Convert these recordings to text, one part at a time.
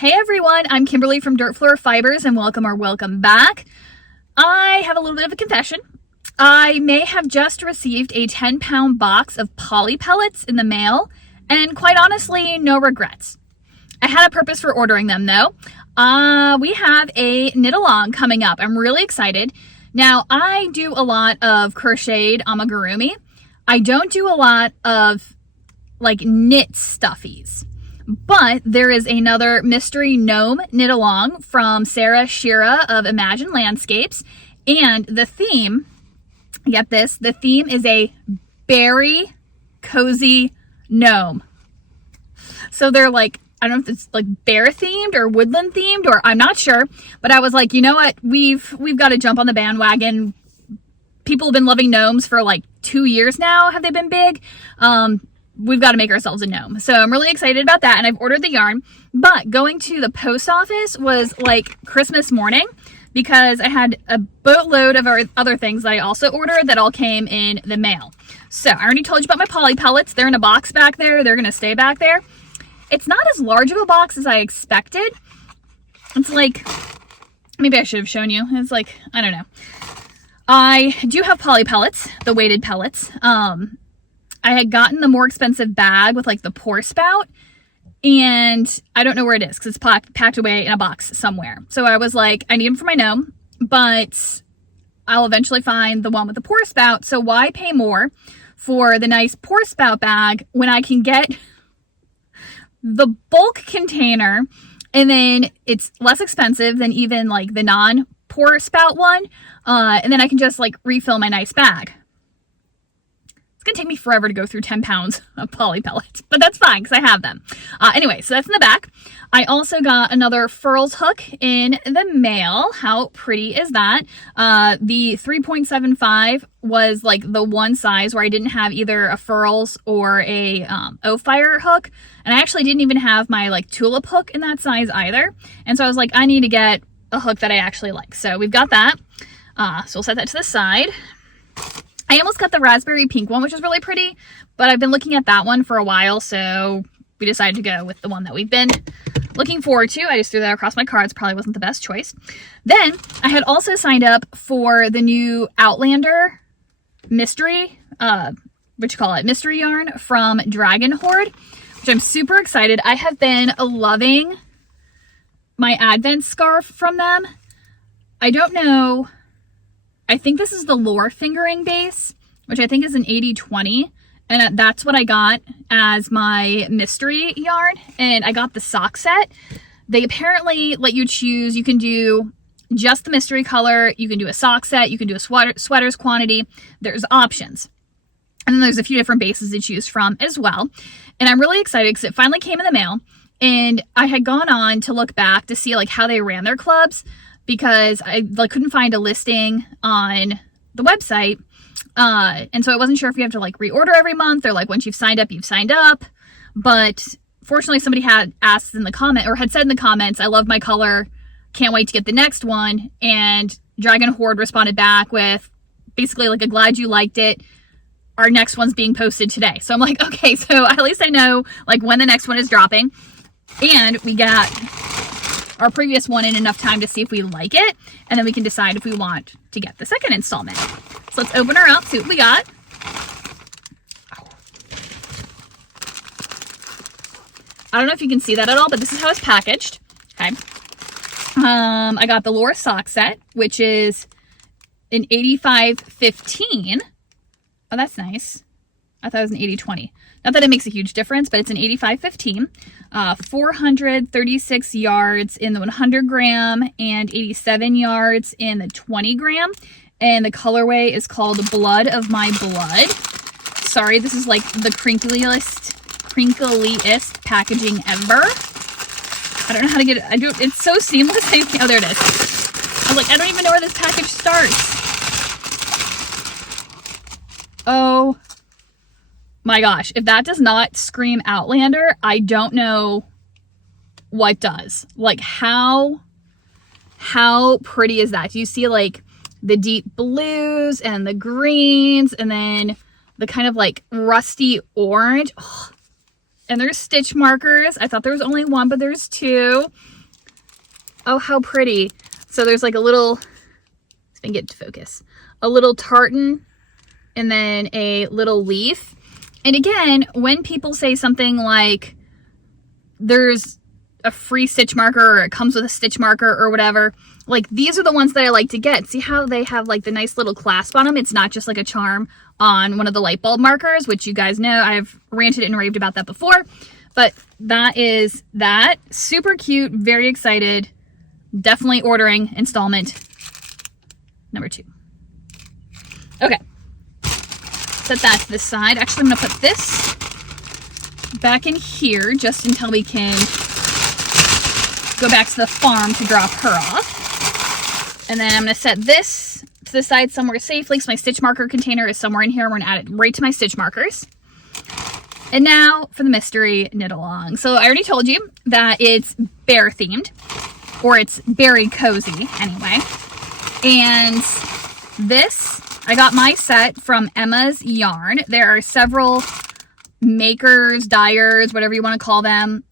Hey everyone, I'm Kimberly from Dirt Floor Fibers and welcome back. I have a little bit of a confession. I may have just received a 10-pound box of poly pellets in the mail, and quite honestly, no regrets. I had a purpose for ordering them though. We have a knit along coming up. I'm really excited. Now, I do a lot of crocheted amigurumi. I don't do a lot of like knit stuffies. But there is another mystery gnome knit along from Schira of Imagine Landscapes. And the theme, get this, the theme is a Beary Cozy Gnome. So they're like, I don't know if it's like bear themed or woodland themed, or I'm not sure. But I was like, you know what? We've got to jump on the bandwagon. People have been loving gnomes for like 2 years now. Have they been big? We've got to make ourselves a gnome. So I'm really excited about that, and I've ordered the yarn. But going to the post office was like Christmas morning because I had a boatload of other things that I also ordered that all came in the mail. So I already told you about my poly pellets. They're in a box back there. They're going to stay back there. It's not as large of a box as I expected. It's like, maybe I should have shown you. It's like, I don't know. I do have poly pellets, the weighted pellets. I had gotten the more expensive bag with like the pour spout, and I don't know where it is because it's packed away in a box somewhere. So I was like, I need them for my gnome, but I'll eventually find the one with the pour spout. So why pay more for the nice pour spout bag when I can get the bulk container, and then it's less expensive than even like the non pour spout one, and then I can just like refill my nice bag. It's going to take me forever to go through 10 pounds of poly pellets, but that's fine because I have them. Anyway, so that's in the back. I also got another furls hook in the mail. How pretty is that? The 3.75 was like the one size where I didn't have either a furls or a O-Fire hook. And I actually didn't even have my like tulip hook in that size either. And so I was like, I need to get a hook that I actually like. So we've got that. So we'll set that to the side. I almost got the raspberry pink one, which is really pretty, but I've been looking at that one for a while, so we decided to go with the one that we've been looking forward to. I just threw that across my cards. Probably wasn't the best choice. Then I had also signed up for the new Outlander mystery, mystery yarn from Dragon Horde, which I'm super excited. I have been loving my Advent scarf from them. I don't know. I think this is the Lore Fingering base, which I think is an 80/20. And that's what I got as my mystery yarn. And I got the sock set. They apparently let you choose. You can do just the mystery color. You can do a sock set. You can do a sweater's quantity. There's options. And then there's a few different bases to choose from as well. And I'm really excited because it finally came in the mail. And I had gone on to look back to see like how they ran their clubs, because I like couldn't find a listing on the website. And so I wasn't sure if you have to like reorder every month or like once you've signed up, you've signed up. But fortunately somebody had asked in the comment or had said in the comments, I love my color. Can't wait to get the next one. And Dragon Horde responded back with basically like a glad you liked it. Our next one's being posted today. So I'm like, okay, so at least I know like when the next one is dropping. And we got our previous one in enough time to see if we like it, and then we can decide if we want to get the second installment. So let's open her up, see what we got. I don't know if you can see that at all, but this is how it's packaged. Okay. I got the Lore sock set, which is an 85/15. Oh, that's nice. I thought it was an 80/20. Not that it makes a huge difference, but it's an 85/15. 436 yards in the 100 gram and 87 yards in the 20 gram. And the colorway is called Blood of My Blood. Sorry, this is like the crinkliest packaging ever. I don't know how to get it. It's so seamless. Oh, there it is. I was like, I don't even know where this package starts. Oh my gosh, if that does not scream Outlander, I don't know what does. Like how pretty is that? Do you see like the deep blues and the greens and then the kind of like rusty orange? Oh, And there's stitch markers. I thought there was only one, but there's two. Oh, how pretty. So there's like a little, let's get to focus, a little tartan and then a little leaf. And again, when people say something like there's a free stitch marker or it comes with a stitch marker or whatever, like these are the ones that I like to get. See how they have like the nice little clasp on them? It's not just like a charm on one of the light bulb markers, which you guys know I've ranted and raved about that before. But that is that. Super cute, very excited. Definitely ordering installment number 2. Okay. Set that to the side. Actually, I'm going to put this back in here just until we can go back to the farm to drop her off. And then I'm going to set this to the side somewhere safely because my stitch marker container is somewhere in here. We're going to add it right to my stitch markers. And now for the mystery knit along. So I already told you that it's bear themed, or it's Beary Cozy anyway. And this, I got my set from Emma's Yarn. There are several makers, dyers, whatever you want to call them,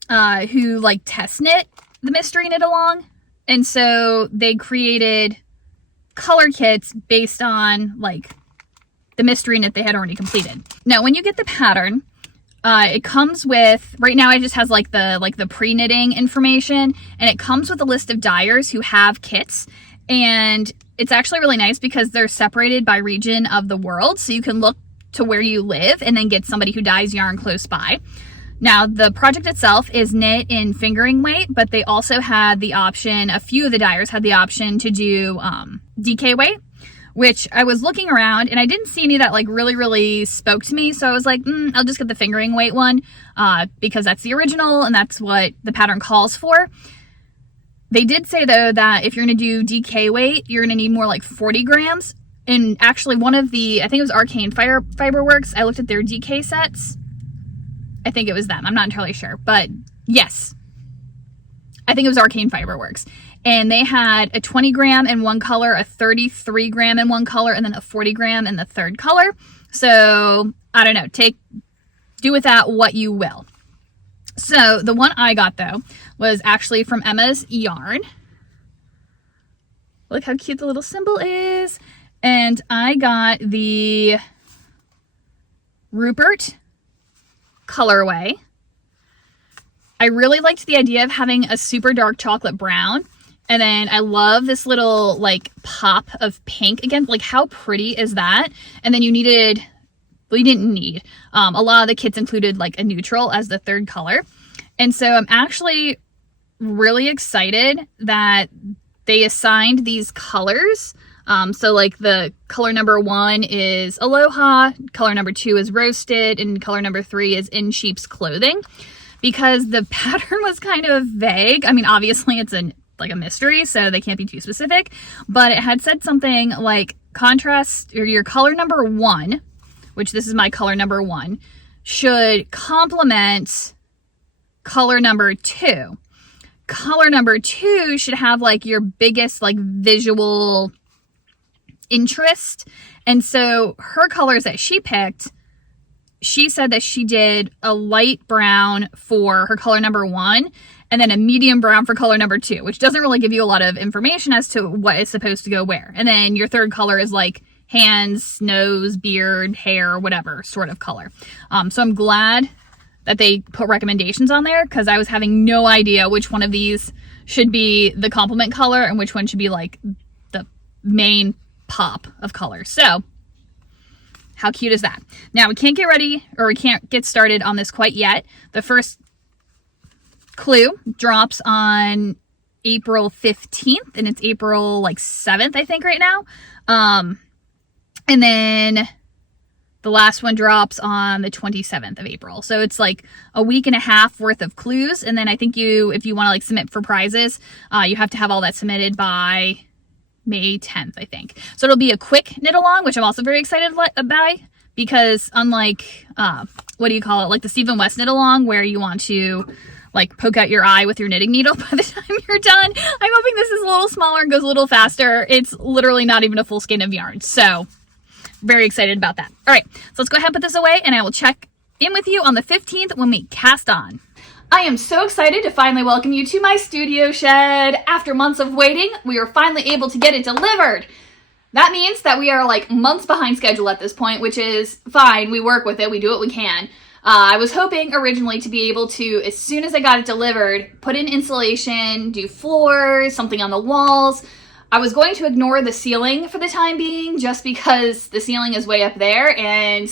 who like test knit the mystery knit along. And so they created color kits based on like the mystery knit they had already completed. Now, when you get the pattern, it comes with, right now it just has like the pre-knitting information, and it comes with a list of dyers who have kits. And it's actually really nice because they're separated by region of the world. So you can look to where you live and then get somebody who dyes yarn close by. Now, the project itself is knit in fingering weight, but they also had the option, a few of the dyers had the option to do DK weight, which I was looking around and I didn't see any that like really spoke to me. So I was like, I'll just get the fingering weight one because that's the original and that's what the pattern calls for. They did say though that if you're going to do DK weight, you're going to need more like 40 grams. And actually one of the, I think it was Arcane Fiberworks, I looked at their DK sets. I think it was them. I'm not entirely sure, but yes, I think it was Arcane Fiberworks. And they had a 20 gram in one color, a 33 gram in one color, and then a 40 gram in the third color. So I don't know, do with that what you will. So the one I got though was actually from Emma's Yarn. Look how cute the little symbol is. And I got the Rupert colorway. I really liked the idea of having a super dark chocolate brown. And then I love this little like pop of pink again. Like how pretty is that? And then you needed, well, you didn't need, a lot of the kits included like a neutral as the third color. And so I'm actually really excited that they assigned these colors. So like the color number 1 is Aloha, color number 2 is Roasted, and color number 3 is In Sheep's Clothing, because the pattern was kind of vague. I mean, obviously it's like a mystery, so they can't be too specific, but it had said something like contrast, or your color number 1, which this is my color number 1, should complement color number 2. Color number 2 should have like your biggest like visual interest. And so her colors that she picked, she said that she did a light brown for her color number 1 and then a medium brown for color number 2, which doesn't really give you a lot of information as to what is supposed to go where. And then your third color is like hands, nose, beard, hair, whatever sort of color. So I'm glad that they put recommendations on there because I was having no idea which one of these should be the complement color and which one should be like the main pop of color. So how cute is that? Now we can't get ready, or we can't get started on this quite yet. The first clue drops on April 15th and it's April like 7th, I think right now. And then the last one drops on the 27th of April. So it's like a week and a half worth of clues. And then I think if you want to like submit for prizes, you have to have all that submitted by May 10th, I think. So it'll be a quick knit along, which I'm also very excited by, because unlike, what do you call it? Like the Stephen West knit along where you want to like poke out your eye with your knitting needle by the time you're done. I'm hoping this is a little smaller and goes a little faster. It's literally not even a full skein of yarn. So very excited about that. All right, so let's go ahead and put this away and I will check in with you on the 15th when we cast on. I am so excited to finally welcome you to my studio shed. After months of waiting, we were finally able to get it delivered. That means that we are like months behind schedule at this point, which is fine. We work with it. We do what we can. I was hoping originally to be able to, as soon as I got it delivered, put in insulation, do floors, something on the walls. I was going to ignore the ceiling for the time being just because the ceiling is way up there and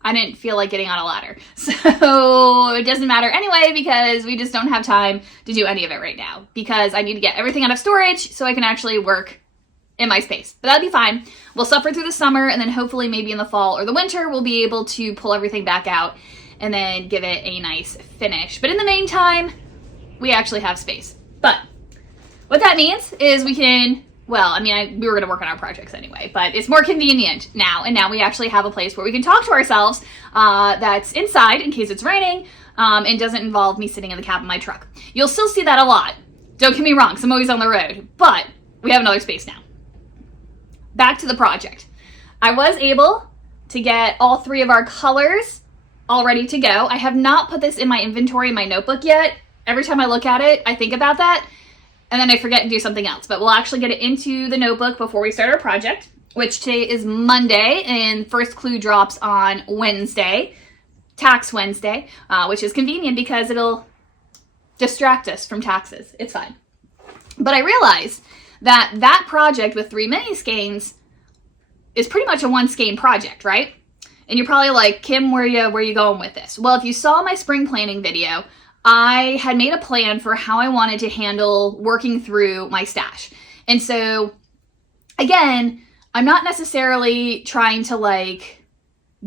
I didn't feel like getting on a ladder. So it doesn't matter anyway because we just don't have time to do any of it right now because I need to get everything out of storage so I can actually work in my space. But that'll be fine. We'll suffer through the summer and then hopefully maybe in the fall or the winter we'll be able to pull everything back out and then give it a nice finish. But in the meantime, we actually have space. But what that means is we can, well, I mean, we were going to work on our projects anyway, but it's more convenient now. And now we actually have a place where we can talk to ourselves that's inside in case it's raining and doesn't involve me sitting in the cab of my truck. You'll still see that a lot. Don't get me wrong, because I'm always on the road, but we have another space now. Back to the project. I was able to get all 3 of our colors all ready to go. I have not put this in my inventory in my notebook yet. Every time I look at it, I think about that, and then I forget and do something else. But we'll actually get it into the notebook before we start our project, which today is Monday, and first clue drops on Wednesday, Tax Wednesday, which is convenient because it'll distract us from taxes. It's fine. But I realized that that project with 3 mini skeins is pretty much a 1 skein project, right? And you're probably like, Kim, where you going with this? Well, if you saw my spring planning video, I had made a plan for how I wanted to handle working through my stash. And so, again, I'm not necessarily trying to like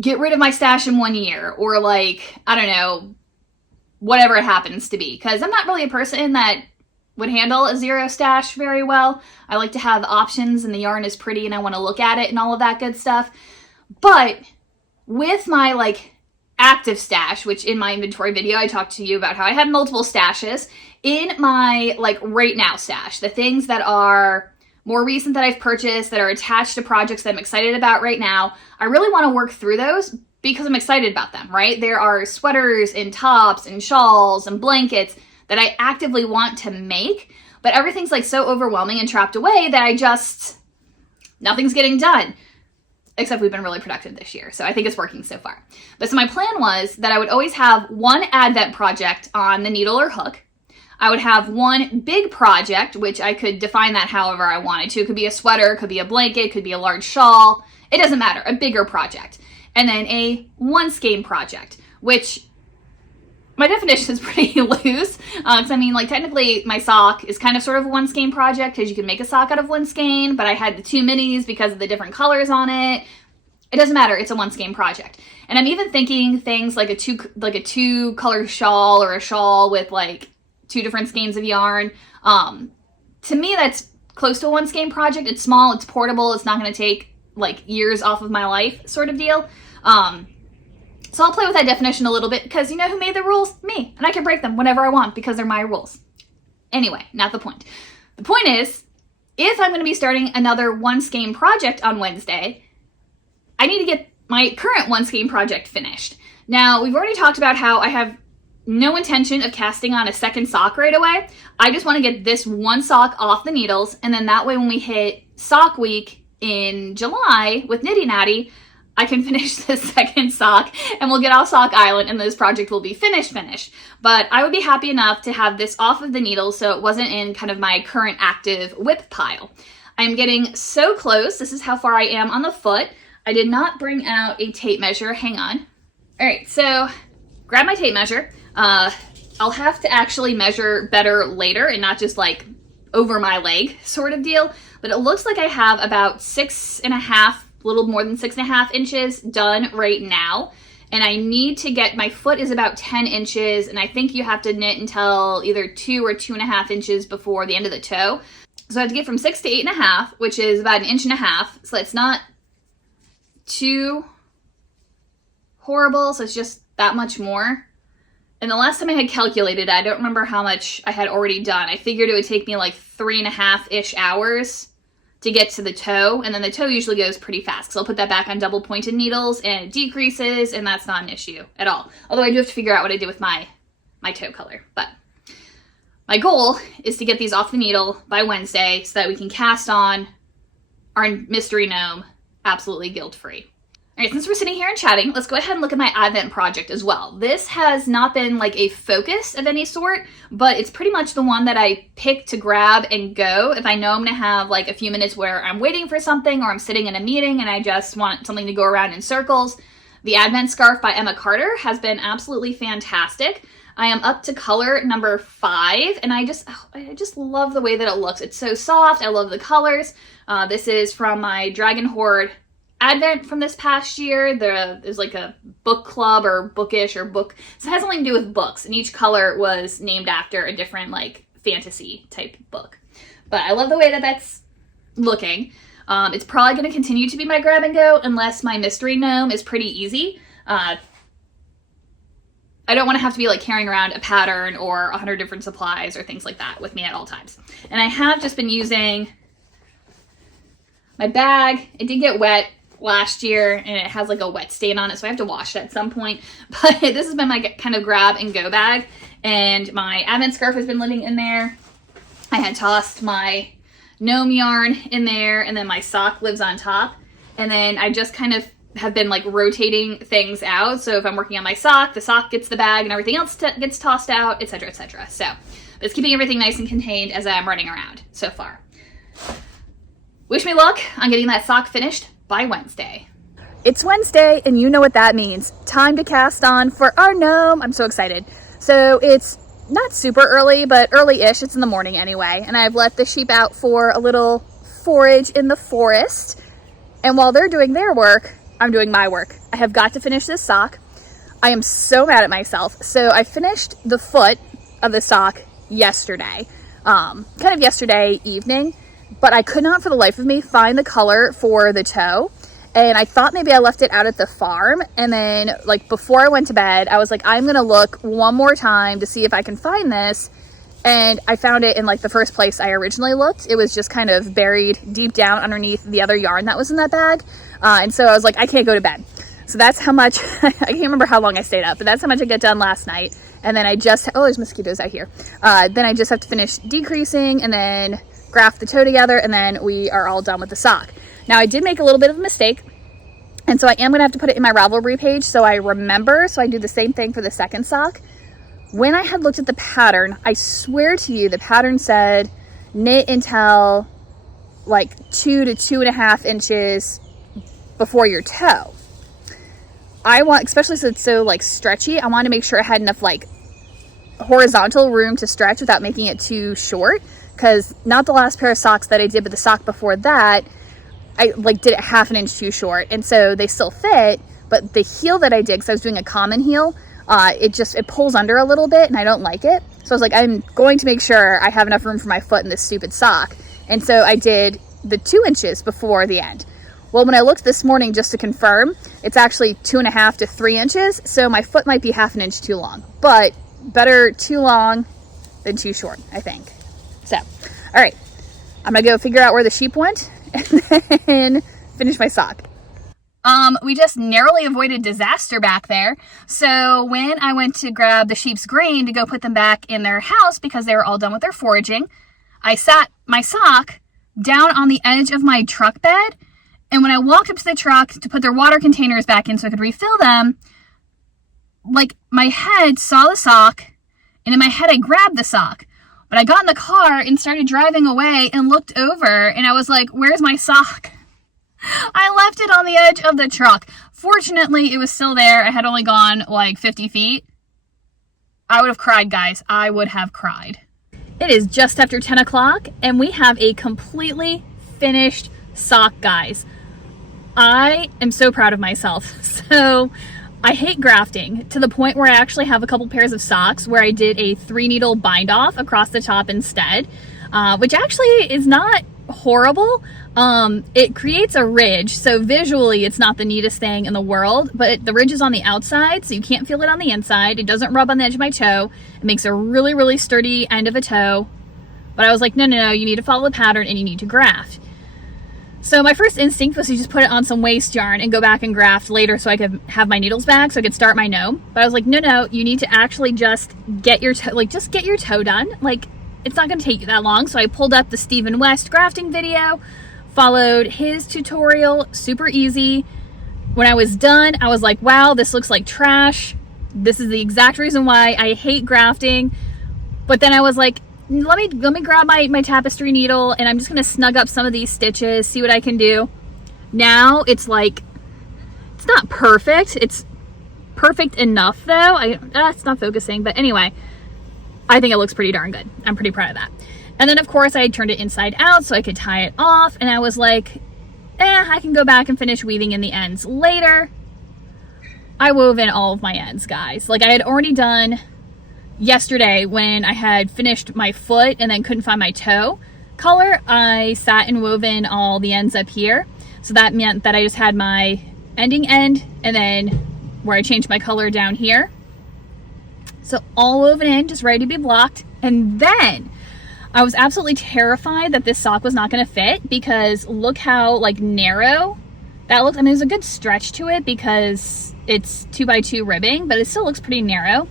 get rid of my stash in 1 year or like, I don't know, whatever it happens to be. Because I'm not really a person that would handle a 0 stash very well. I like to have options and the yarn is pretty and I want to look at it and all of that good stuff. But with my like active stash, which in my inventory video, I talked to you about how I have multiple stashes. In my like right now stash, the things that are more recent that I've purchased that are attached to projects that I'm excited about right now, I really want to work through those because I'm excited about them, right? There are sweaters and tops and shawls and blankets that I actively want to make, but everything's like so overwhelming and trapped away that nothing's getting done. Except we've been really productive this year, so I think it's working so far. But so my plan was that I would always have 1 advent project on the needle or hook. I would have 1 big project, which I could define that however I wanted to. It could be a sweater, it could be a blanket, it could be a large shawl. It doesn't matter, a bigger project. And then a 1 skein project, which my definition is pretty loose. Because I mean, like technically my sock is kind of sort of a 1 skein project because you can make a sock out of 1 skein, but I had the 2 minis because of the different colors on it. It doesn't matter. It's a 1 skein project. And I'm even thinking things like a 2 color shawl or a shawl with like 2 different skeins of yarn. To me, that's close to a 1 skein project. It's small, it's portable. It's not going to take like years off of my life sort of deal. So I'll play with that definition a little bit because you know who made the rules? Me. And I can break them whenever I want because they're my rules. Anyway, not the point. The point is, if I'm going to be starting another 1 skein project on Wednesday, I need to get my current 1 skein project finished. Now, we've already talked about how I have no intention of casting on a second sock right away. I just want to get this 1 sock off the needles, and then that way when we hit sock week in July with Nitty Natty, I can finish the second sock and we'll get off Sock Island and this project will be finished. But I would be happy enough to have this off of the needles so it wasn't in kind of my current active whip pile. I'm getting so close. This is how far I am on the foot. I did not bring out a tape measure. Hang on. All right, so grab my tape measure. I'll have to actually measure better later and not just like over my leg sort of deal. But it looks like I have about 6.5, a little more than 6.5 inches done right now. And I need to get, my foot is about 10 inches, and I think you have to knit until either 2 or 2.5 inches before the end of the toe. So I have to get from 6 to 8.5, which is about 1.5 inches. So it's not too horrible, so it's just that much more. And the last time I had calculated, I don't remember how much I had already done. I figured it would take me like 3.5-ish hours to get to the toe, and then the toe usually goes pretty fast because I'll put that back on double pointed needles and it decreases, and that's not an issue at all. Although I do have to figure out what I did with my toe color. But my goal is to get these off the needle by Wednesday so that we can cast on our mystery gnome absolutely guilt-free. All right, since we're sitting here and chatting, let's go ahead and look at my Advent project as well. This has not been like a focus of any sort, but it's pretty much the one that I pick to grab and go if I know I'm gonna have like a few minutes where I'm waiting for something or I'm sitting in a meeting and I just want something to go around in circles. The Advent Scarf by Emma Carter has been absolutely fantastic. I am up to color number 5, and I just love the way that it looks. It's so soft. I love the colors. This is from my Dragon Horde Advent from this past year. There's like a book club or bookish or book. So it has something to do with books, and each color was named after a different like fantasy type book. But I love the way that that's looking. It's probably going to continue to be my grab and go unless my mystery gnome is pretty easy. I don't want to have to be like carrying around a pattern or 100 different supplies or things like that with me at all times. And I have just been using my bag. It did get wet last year and it has like a wet stain on it, so I have to wash it at some point. But this has been my kind of grab and go bag, and my Advent Scarf has been living in there. I had tossed my gnome yarn in there, and then my sock lives on top. And then I just kind of have been like rotating things out. So if I'm working on my sock, the sock gets the bag and everything else gets tossed out, etc., etc. So it's keeping everything nice and contained as I'm running around so far. Wish me luck on getting that sock finished by Wednesday. It's Wednesday, and you know what that means. Time to cast on for our gnome. I'm so excited. So it's not super early, but early-ish. It's in the morning anyway. And I've let the sheep out for a little forage in the forest. And while they're doing their work, I'm doing my work. I have got to finish this sock. I am so mad at myself. So I finished the foot of the sock yesterday, kind of yesterday evening, but I could not for the life of me find the color for the toe. And I thought maybe I left it out at the farm. And then like before I went to bed, I was like, I'm going to look one more time to see if I can find this. And I found it in like the first place I originally looked. It was just kind of buried deep down underneath the other yarn that was in that bag. And so I was like, I can't go to bed. So that's how much, I can't remember how long I stayed up, but that's how much I got done last night. And then I just, oh, there's mosquitoes out here. Then I just have to finish decreasing and then graft the toe together, and then we are all done with the sock. Now I did make a little bit of a mistake, and so I am going to have to put it in my Ravelry page so I remember, so I do the same thing for the second sock. When I had looked at the pattern, I swear to you, the pattern said knit until like 2 to 2.5 inches before your toe. I want, especially since it's so like stretchy, I want to make sure I had enough like horizontal room to stretch without making it too short. Because not the last pair of socks that I did, but the sock before that, I like did it 1/2 inch too short. And so they still fit, but the heel that I did, because I was doing a common heel, it pulls under a little bit and I don't like it. So I was like, I'm going to make sure I have enough room for my foot in this stupid sock. And so I did the 2 inches before the end. Well, when I looked this morning just to confirm, it's actually 2.5 to 3 inches. So my foot might be 1/2 inch too long, but better too long than too short, I think. So, all right, I'm gonna go figure out where the sheep went and then finish my sock. We just narrowly avoided disaster back there. So when I went to grab the sheep's grain to go put them back in their house because they were all done with their foraging, I sat my sock down on the edge of my truck bed. And when I walked up to the truck to put their water containers back in so I could refill them, like my head saw the sock, and in my head I grabbed the sock. But I got in the car and started driving away and looked over and I was like, where's my sock? I left it on the edge of the truck. Fortunately, it was still there. I had only gone like 50 feet. I would have cried, guys. I would have cried. It is just after 10 o'clock and we have a completely finished sock, guys. I am so proud of myself. So I hate grafting to the point where I actually have a couple pairs of socks where I did a 3-needle bind off across the top instead, which actually is not horrible. It creates a ridge, so visually it's not the neatest thing in the world, but the ridge is on the outside, so you can't feel it on the inside. It doesn't rub on the edge of my toe. It makes a really, really sturdy end of a toe. But I was like, no, you need to follow the pattern and you need to graft. So my first instinct was to just put it on some waste yarn and go back and graft later so I could have my needles back so I could start my gnome. But I was like, no, you need to actually just get your toe, just get your toe done. Like, it's not going to take you that long. So I pulled up the Stephen West grafting video, followed his tutorial, super easy. When I was done, I was like, wow, this looks like trash. This is the exact reason why I hate grafting. But then I was like, let me grab my tapestry needle and I'm just gonna snug up some of these stitches, see what I can do. Now it's like, it's not perfect. It's perfect enough though. It's not focusing, but anyway, I think it looks pretty darn good. I'm pretty proud of that. And then of course I turned it inside out so I could tie it off, and I was like, I can go back and finish weaving in the ends later. I wove in all of my ends, guys. Like, I had already done yesterday when I had finished my foot and then couldn't find my toe color. I sat and wove in all the ends up here. So that meant that I just had my ending end and then where I changed my color down here. So all woven in, just ready to be blocked. And then I was absolutely terrified that this sock was not going to fit, because look how like narrow that looks. I mean, there's a good stretch to it because it's 2x2 ribbing, but it still looks pretty narrow.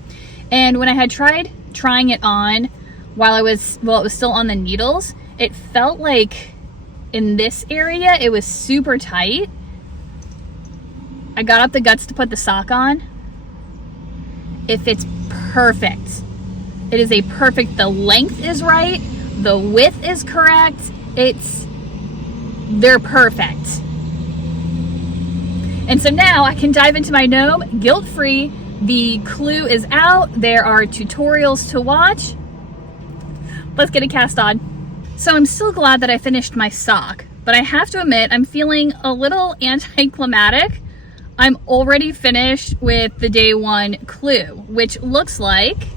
And when I had tried trying it on while it was still on the needles, it felt like in this area it was super tight. I got up the guts to put the sock on. It fits perfect. It is a perfect, the length is right, the width is correct, they're perfect. And so now I can dive into my gnome guilt-free. The clue is out. There are tutorials to watch. Let's get a cast on. So I'm still glad that I finished my sock, but I have to admit I'm feeling a little anticlimactic. I'm already finished with the day one clue, which looks like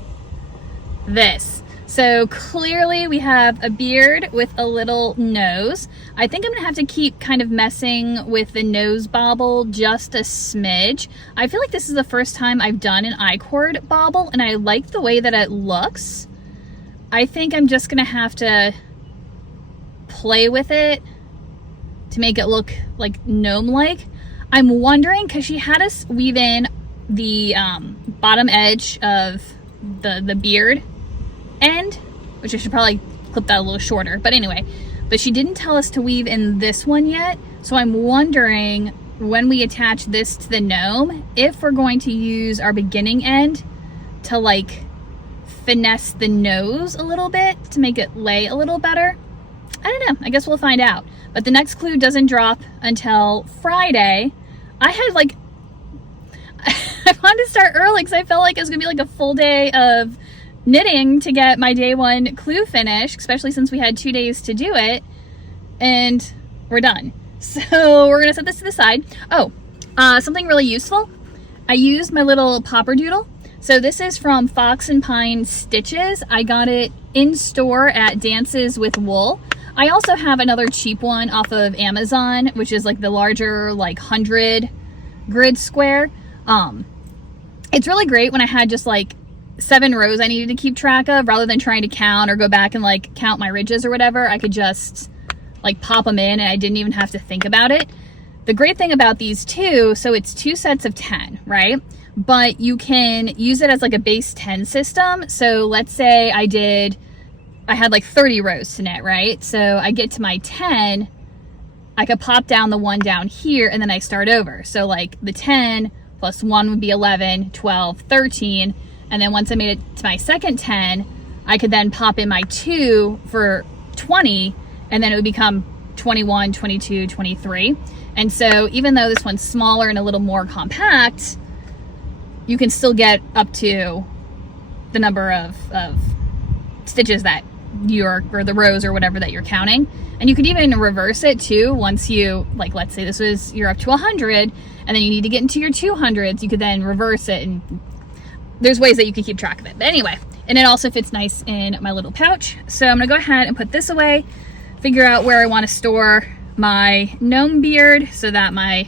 this. So clearly we have a beard with a little nose. I think I'm gonna have to keep kind of messing with the nose bobble just a smidge. I feel like this is the first time I've done an I-cord bobble and I like the way that it looks. I think I'm just gonna have to play with it to make it look like gnome-like. I'm wondering, because she had us weave in the bottom edge of the beard end, which I should probably clip that a little shorter, but anyway, but she didn't tell us to weave in this one yet. So I'm wondering when we attach this to the gnome, if we're going to use our beginning end to like finesse the nose a little bit to make it lay a little better. I don't know, I guess we'll find out. But the next clue doesn't drop until Friday. I had like, I wanted to start early because I felt like it was gonna be like a full day of knitting to get my day one clue finished, especially since we had 2 days to do it, and we're done. So we're gonna set this to the side. Oh, something really useful. I used my little popper doodle. So this is from Fox and Pine Stitches. I got it in store at Dances with Wool. I also have another cheap one off of Amazon, which is like the larger, like 100 grid square. It's really great when I had just like 7 rows I needed to keep track of, rather than trying to count or go back and like count my ridges or whatever. I could just like pop them in and I didn't even have to think about it. The great thing about these two, so it's 2 sets of 10, right? But you can use it as like a base 10 system. So let's say I had like 30 rows to knit, right? So I get to my 10, I could pop down the one down here and then I start over. So like the 10 plus 1 would be 11, 12, 13. And then once I made it to my second 10, I could then pop in my 2 for 20, and then it would become 21, 22, 23. And so even though this one's smaller and a little more compact, you can still get up to the number of stitches that or the rows or whatever that you're counting. And you could even reverse it too. Once you, like, let's say you're up to 100 and then you need to get into your 200s, you could then reverse it, and there's ways that you can keep track of it. But anyway, and it also fits nice in my little pouch. So I'm gonna go ahead and put this away, figure out where I want to store my gnome beard so that my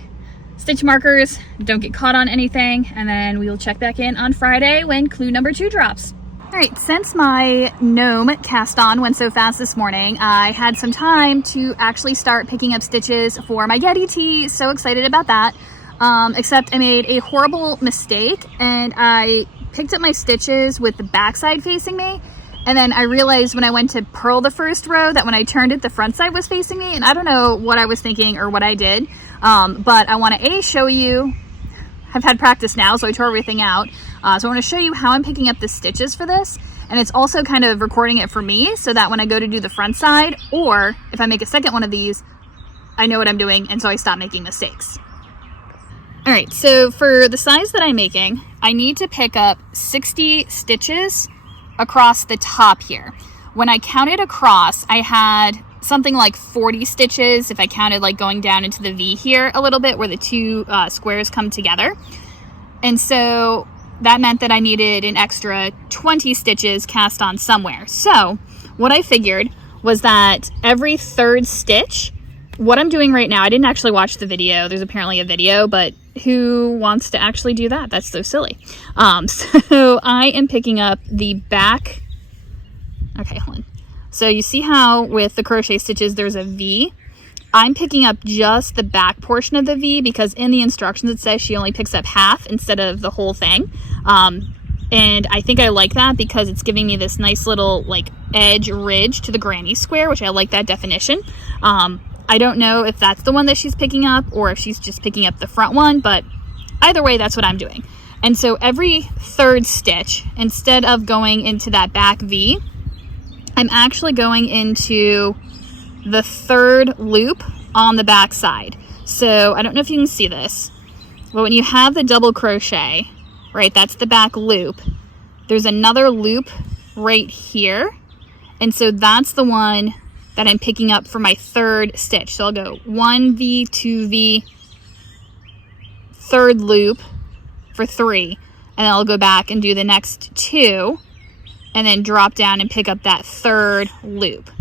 stitch markers don't get caught on anything, and then we will check back in on Friday when clue number 2 drops. All right, since my gnome cast on went so fast this morning, I had some time to actually start picking up stitches for my Geddy tee. So excited about that. Except I made a horrible mistake and I picked up my stitches with the backside facing me. And then I realized when I went to purl the first row that when I turned it, the front side was facing me. And I don't know what I was thinking or what I did. But I want to show you. I've had practice now, so I tore everything out. So I want to show you how I'm picking up the stitches for this. And it's also kind of recording it for me so that when I go to do the front side, or if I make a second one of these, I know what I'm doing and so I stop making mistakes. All right, so for the size that I'm making, I need to pick up 60 stitches across the top here. When I counted across, I had something like 40 stitches if I counted like going down into the V here a little bit where the two squares come together. And so that meant that I needed an extra 20 stitches cast on somewhere. So what I figured was that every third stitch, what I'm doing right now, I didn't actually watch the video. There's apparently a video, but who wants to actually do that? That's so silly. So I am picking up the back. Okay, hold on. So you see how with the crochet stitches, there's a V. I'm picking up just the back portion of the V because in the instructions it says she only picks up half instead of the whole thing. And I think I like that because it's giving me this nice little like edge ridge to the granny square, which I like that definition. I don't know if that's the one that she's picking up or if she's just picking up the front one, but either way, that's what I'm doing. And so every third stitch, instead of going into that back V, I'm actually going into the third loop on the back side. So I don't know if you can see this, but when you have the double crochet, right, that's the back loop. There's another loop right here. And so that's the one that I'm picking up for my third stitch. So I'll go 1V, 2V, third loop for 3, and then I'll go back and do the next 2, and then drop down and pick up that third loop.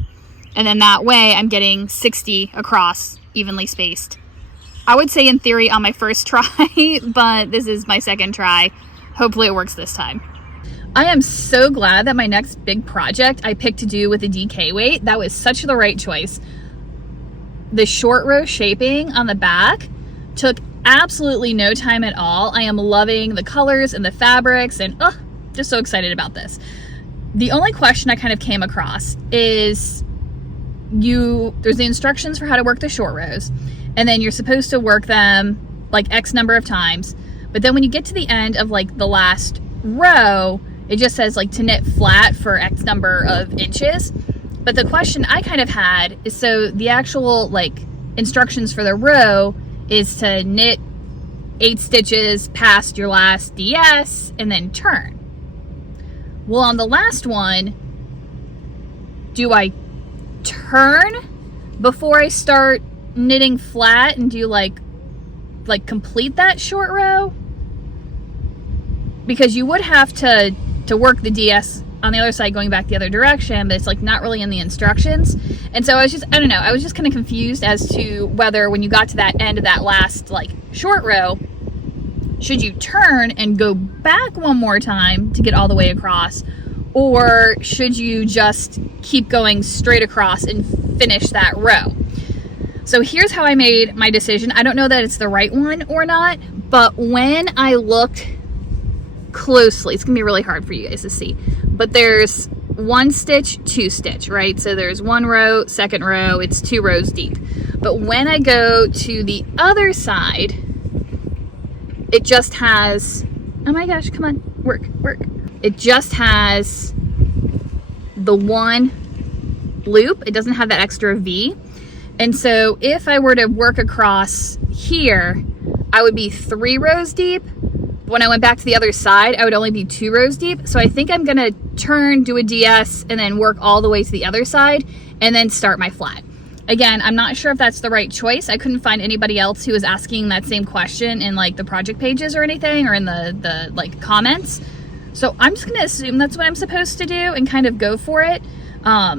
And then that way I'm getting 60 across, evenly spaced. I would say in theory on my first try, but this is my second try. Hopefully it works this time. I am so glad that my next big project I picked to do with a DK weight. That was such the right choice. The short row shaping on the back took absolutely no time at all. I am loving the colors and the fabrics and just so excited about this. The only question I kind of came across is there's the instructions for how to work the short rows, and then you're supposed to work them like X number of times. But then when you get to the end of like the last row, it just says like to knit flat for X number of inches. But the question I kind of had is, so the actual like instructions for the row is to knit 8 stitches past your last DS and then turn. Well, on the last one, do I turn before I start knitting flat and do like complete that short row? Because you would have to work the DS on the other side going back the other direction, but it's like not really in the instructions. And so I don't know, I was just kind of confused as to whether when you got to that end of that last like short row, should you turn and go back one more time to get all the way across, or should you just keep going straight across and finish that row? So here's how I made my decision. I don't know that it's the right one or not, but when I looked closely, it's gonna be really hard for you guys to see, but there's 1 stitch, 2 stitch, right? So there's 1 row, 2nd row, it's 2 rows deep. But when I go to the other side, it just has, oh my gosh, come on, work. It just has the 1 loop. It doesn't have that extra V. And so if I were to work across here, I would be 3 rows deep. When I went back to the other side, I would only be 2 rows deep. So I think I'm gonna turn, do a DS, and then work all the way to the other side, and then start my flat. Again, I'm not sure if that's the right choice. I couldn't find anybody else who was asking that same question in like the project pages or anything, or in the like comments. So I'm just gonna assume that's what I'm supposed to do and kind of go for it. I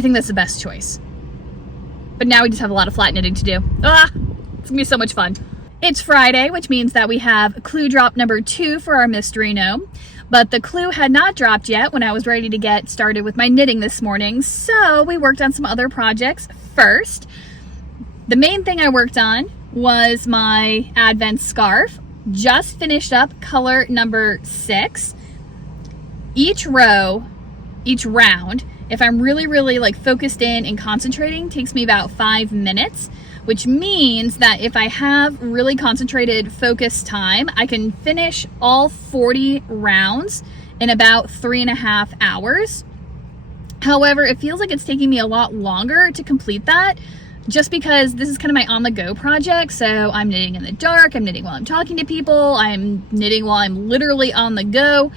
think that's the best choice. But now we just have a lot of flat knitting to do. It's gonna be so much fun. It's Friday, which means that we have clue drop number 2 for our mystery gnome. But the clue had not dropped yet when I was ready to get started with my knitting this morning, so we worked on some other projects first. The main thing I worked on was my Advent scarf. Just finished up color number 6. Each round, if I'm really like focused in and concentrating, takes me about 5 minutes, which means that if I have really concentrated focus time, I can finish all 40 rounds in about 3.5 hours. However, it feels like it's taking me a lot longer to complete that, just because this is kind of my on-the-go project. So I'm knitting in the dark, I'm knitting while I'm talking to people, I'm knitting while I'm literally on the go.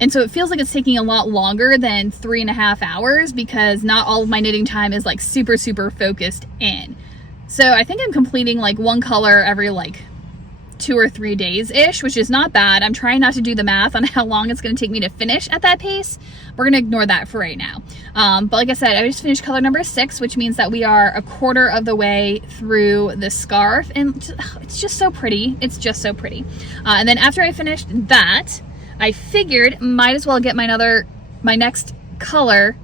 And so it feels like it's taking a lot longer than 3.5 hours because not all of my knitting time is like super focused in. So I think I'm completing like one color every like 2 or 3 days-ish, which is not bad. I'm trying not to do the math on how long it's going to take me to finish at that pace. We're going to ignore that for right now. But like I said, I just finished color number 6, which means that we are a quarter of the way through the scarf, and it's just so pretty. It's just so pretty. And then after I finished that, I figured might as well get my next color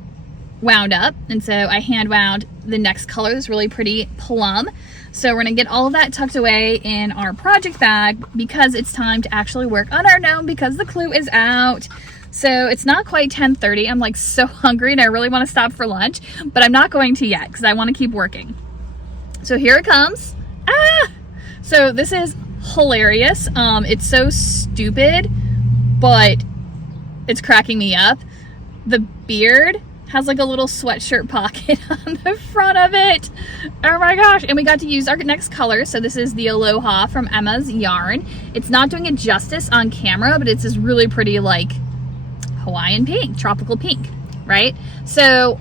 wound up, and so I hand wound the next color, this really pretty plum. So we're gonna get all of that tucked away in our project bag because it's time to actually work on our gnome because the clue is out. So it's not quite 10:30. I'm like so hungry and I really want to stop for lunch, but I'm not going to yet because I want to keep working. So here it comes. So this is hilarious. It's so stupid, but it's cracking me up. The beard has like a little sweatshirt pocket on the front of it. Oh my gosh. And we got to use our next color. So this is the Aloha from Emma's Yarn. It's not doing it justice on camera, but it's this really pretty like Hawaiian pink, tropical pink, right? So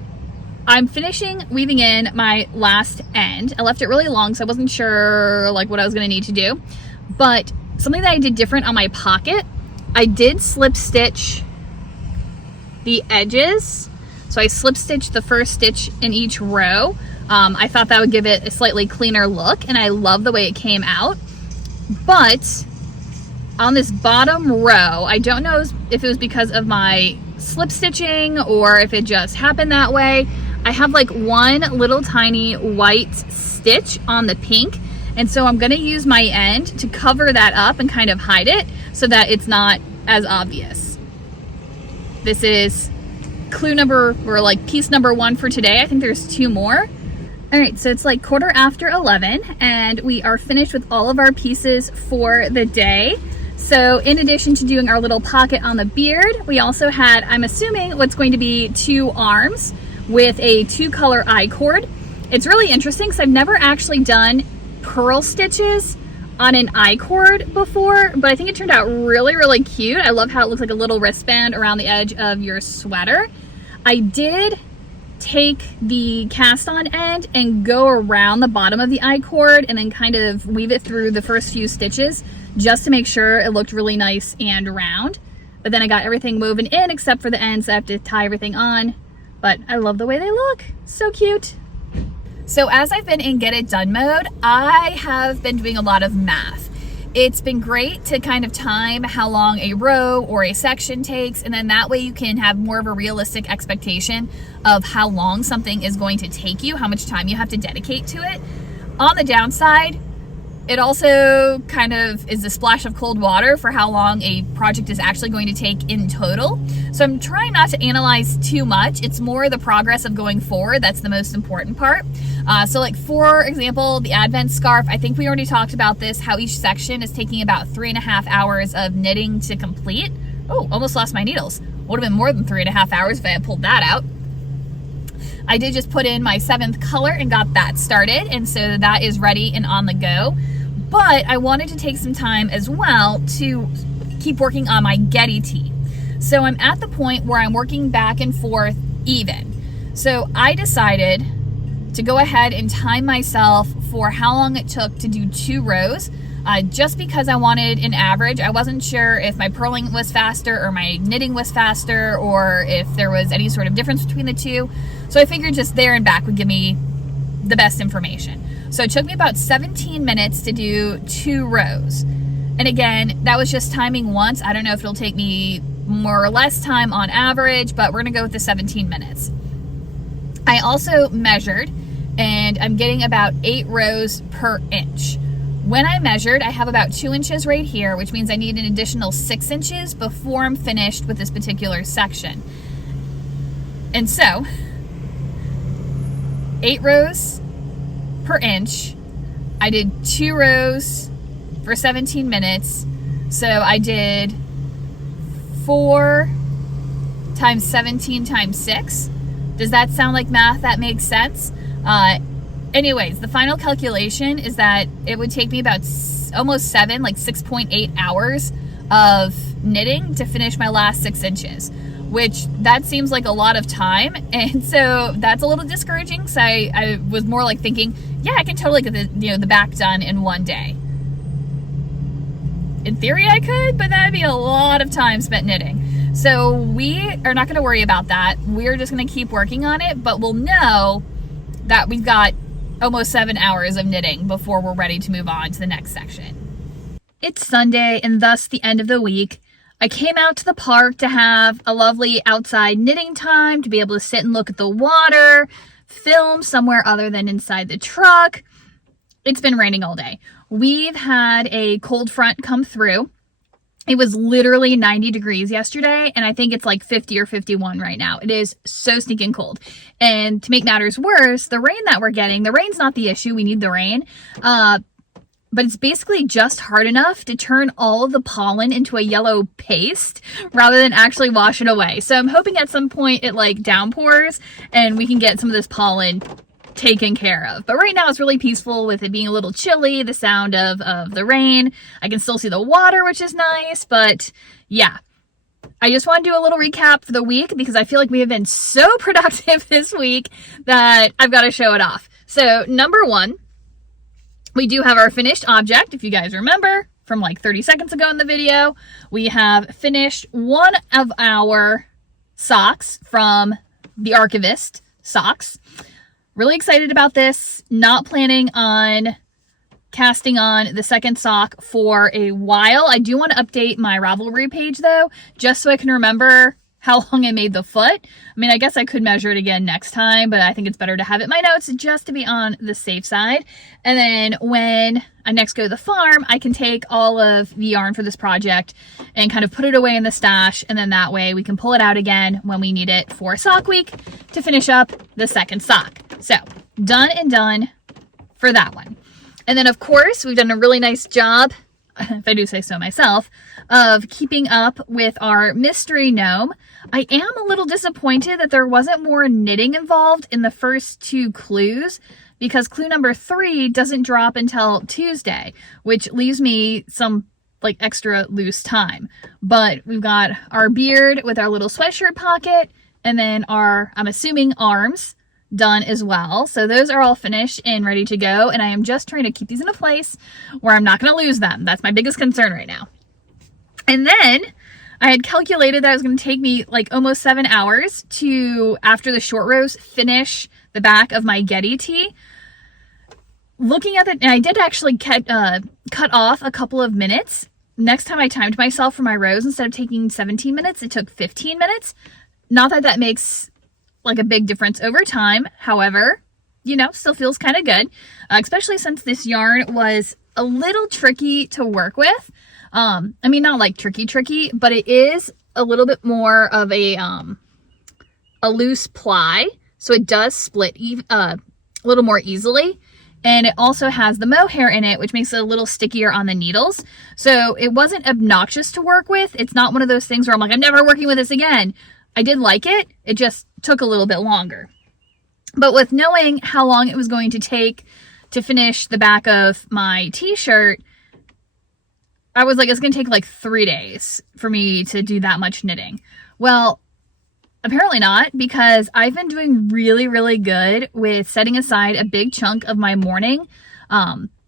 I'm finishing weaving in my last end. I left it really long, so I wasn't sure like what I was gonna need to do. But something that I did different on my pocket, I did slip stitch the edges. So I slip stitched the first stitch in each row. I thought that would give it a slightly cleaner look, and I love the way it came out. But on this bottom row, I don't know if it was because of my slip stitching or if it just happened that way. I have like one little tiny white stitch on the pink, and so I'm gonna use my end to cover that up and kind of hide it so that it's not as obvious. This is clue number, or like piece number 1 for today. I think there's 2 more. All right, so it's like 11:15 and we are finished with all of our pieces for the day. So in addition to doing our little pocket on the beard, we also had, I'm assuming, what's going to be 2 arms with a 2-color I-cord. It's really interesting because I've never actually done purl stitches on an I-cord before, but I think it turned out really cute. I love how it looks like a little wristband around the edge of your sweater. I did take the cast on end and go around the bottom of the I-cord and then kind of weave it through the first few stitches just to make sure it looked really nice and round. But then I got everything woven in except for the ends, so I have to tie everything on. But I love the way they look. So cute. So as I've been in get it done mode, I have been doing a lot of math. It's been great to kind of time how long a row or a section takes, and then that way you can have more of a realistic expectation of how long something is going to take you, how much time you have to dedicate to it. On the downside, it also kind of is a splash of cold water for how long a project is actually going to take in total. So I'm trying not to analyze too much. It's more the progress of going forward that's the most important part. So like for example, the Advent scarf, I think we already talked about this, how each section is taking about 3.5 hours of knitting to complete. Oh, almost lost my needles. Would have been more than 3.5 hours if I had pulled that out. I did just put in my 7th color and got that started, and so that is ready and on the go. But I wanted to take some time as well to keep working on my Geddy tee. So I'm at the point where I'm working back and forth even. So I decided to go ahead and time myself for how long it took to do 2 rows, just because I wanted an average. I wasn't sure if my purling was faster or my knitting was faster or if there was any sort of difference between the two. So I figured just there and back would give me the best information. So it took me about 17 minutes to do 2 rows. And again, that was just timing once. I don't know if it'll take me more or less time on average, but we're gonna go with the 17 minutes. I also measured, and I'm getting about 8 rows per inch. When I measured, I have about 2 inches right here, which means I need an additional 6 inches before I'm finished with this particular section. And so, 8 rows per inch. I did 2 rows for 17 minutes. So I did 4 times 17 times 6. Does that sound like math that makes sense? Anyways, the final calculation is that it would take me about almost 7, like 6.8 hours of knitting to finish my last 6 inches, which that seems like a lot of time. And so that's a little discouraging. So I was more like thinking, yeah, I can totally get the back done in one day. In theory I could, but that'd be a lot of time spent knitting. So we are not gonna worry about that. We're just gonna keep working on it, but we'll know that we've got almost 7 hours of knitting before we're ready to move on to the next section. It's Sunday and thus the end of the week. I came out to the park to have a lovely outside knitting time, to be able to sit and look at the water, film somewhere other than inside the truck. It's been raining all day. We've had a cold front come through. It was literally 90 degrees yesterday, and I think it's like 50 or 51 right now. It is so stinking cold. And to make matters worse, the rain that we're getting, the rain's not the issue. We need the rain. But it's basically just hard enough to turn all of the pollen into a yellow paste rather than actually wash it away. So I'm hoping at some point it like downpours and we can get some of this pollen taken care of. But right now it's really peaceful with it being a little chilly, the sound of the rain. I can still see the water, which is nice, but yeah. I just want to do a little recap for the week because I feel like we have been so productive this week that I've got to show it off. So number 1, we do have our finished object. If you guys remember from like 30 seconds ago in the video, we have finished one of our socks from the Archivist socks. Really excited about this. Not planning on casting on the second sock for a while. I do want to update my Ravelry page though, just so I can remember how long I made the foot. I mean, I guess I could measure it again next time, but I think it's better to have it in my notes just to be on the safe side. And then when I next go to the farm, I can take all of the yarn for this project and kind of put it away in the stash. And then that way we can pull it out again when we need it for sock week to finish up the second sock. So done and done for that one. And then of course, we've done a really nice job, if I do say so myself, of keeping up with our mystery gnome. I am a little disappointed that there wasn't more knitting involved in the first 2 clues, because clue number 3 doesn't drop until Tuesday, which leaves me some like extra loose time. But we've got our beard with our little sweatshirt pocket, and then our, I'm assuming, arms done as well. So those are all finished and ready to go, and I am just trying to keep these in a place where I'm not going to lose them. That's my biggest concern right now. And then I had calculated that it was going to take me like almost 7 hours to, after the short rows, finish the back of my Geddy tee. Looking at it, and I did actually cut off a couple of minutes. Next time I timed myself for my rows, instead of taking 17 minutes, it took 15 minutes. Not that that makes like a big difference over time. However, you know, still feels kind of good, especially since this yarn was a little tricky to work with. I mean, not like tricky, but it is a little bit more of a loose ply. So it does split a little more easily. And it also has the mohair in it, which makes it a little stickier on the needles. So it wasn't obnoxious to work with. It's not one of those things where I'm like, I'm never working with this again. I did like it. It just took a little bit longer. But with knowing how long it was going to take to finish the back of my t-shirt, I was like, it's going to take like 3 days for me to do that much knitting. Well, apparently not, because I've been doing really, really good with setting aside a big chunk of my morning.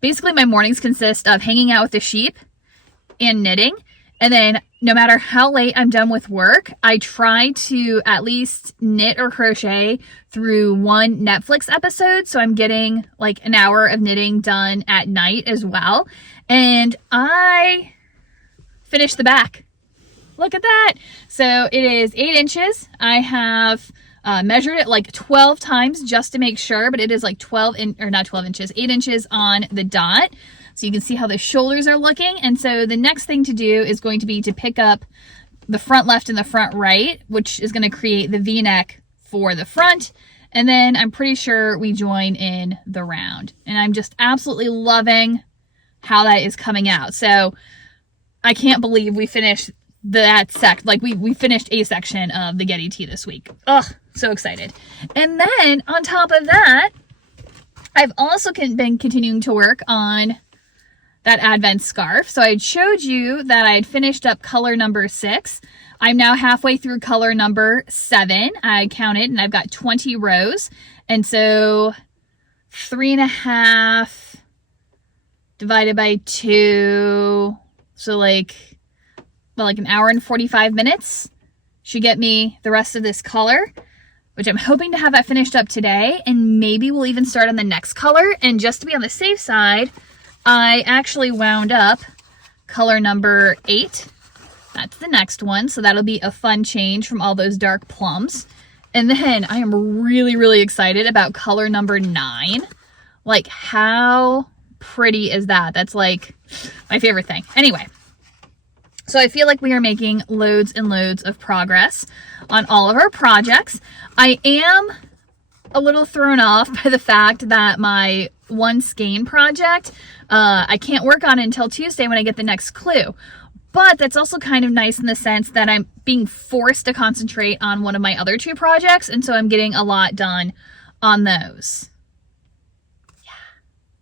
Basically, my mornings consist of hanging out with the sheep and knitting. And then no matter how late I'm done with work, I try to at least knit or crochet through one Netflix episode. So I'm getting like an hour of knitting done at night as well. And I finished the back. look at that. So it is 8 inches. I have measured it like 12 times just to make sure, but it is like 8 inches on the dot. So you can see how the shoulders are looking. And so the next thing to do is going to be to pick up the front left and the front right, which is going to create the V-neck for the front. And then I'm pretty sure we join in the round. And I'm just absolutely loving how that is coming out. So I can't believe we finished that we finished a section of the Geddy tee this week. Ugh, so excited. And then on top of that, I've also been continuing to work on that Advent scarf. So I showed you that I'd finished up color number 6. I'm now halfway through color number 7. I counted and I've got 20 rows. And so 3.5 divided by 2. So like an hour and 45 minutes should get me the rest of this color, which I'm hoping to have that finished up today. And maybe we'll even start on the next color. And just to be on the safe side, I actually wound up color number 8. That's the next one. So that'll be a fun change from all those dark plums. And then I am really, really excited about color number 9. Like, how pretty is that? That's like my favorite thing. Anyway, so I feel like we are making loads and loads of progress on all of our projects. I am a little thrown off by the fact that my one skein project, I can't work on it until Tuesday when I get the next clue. But that's also kind of nice in the sense that I'm being forced to concentrate on one of my other 2 projects. And so I'm getting a lot done on those. Yeah.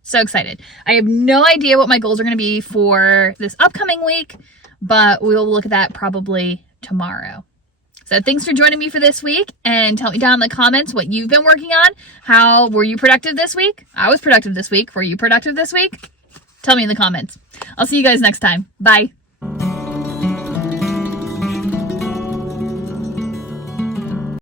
So excited. I have no idea what my goals are going to be for this upcoming week, but we'll look at that probably tomorrow. So thanks for joining me for this week, and tell me down in the comments what you've been working on. How were you productive this week? I was productive this week. Were you productive this week? Tell me in the comments. I'll see you guys next time. Bye.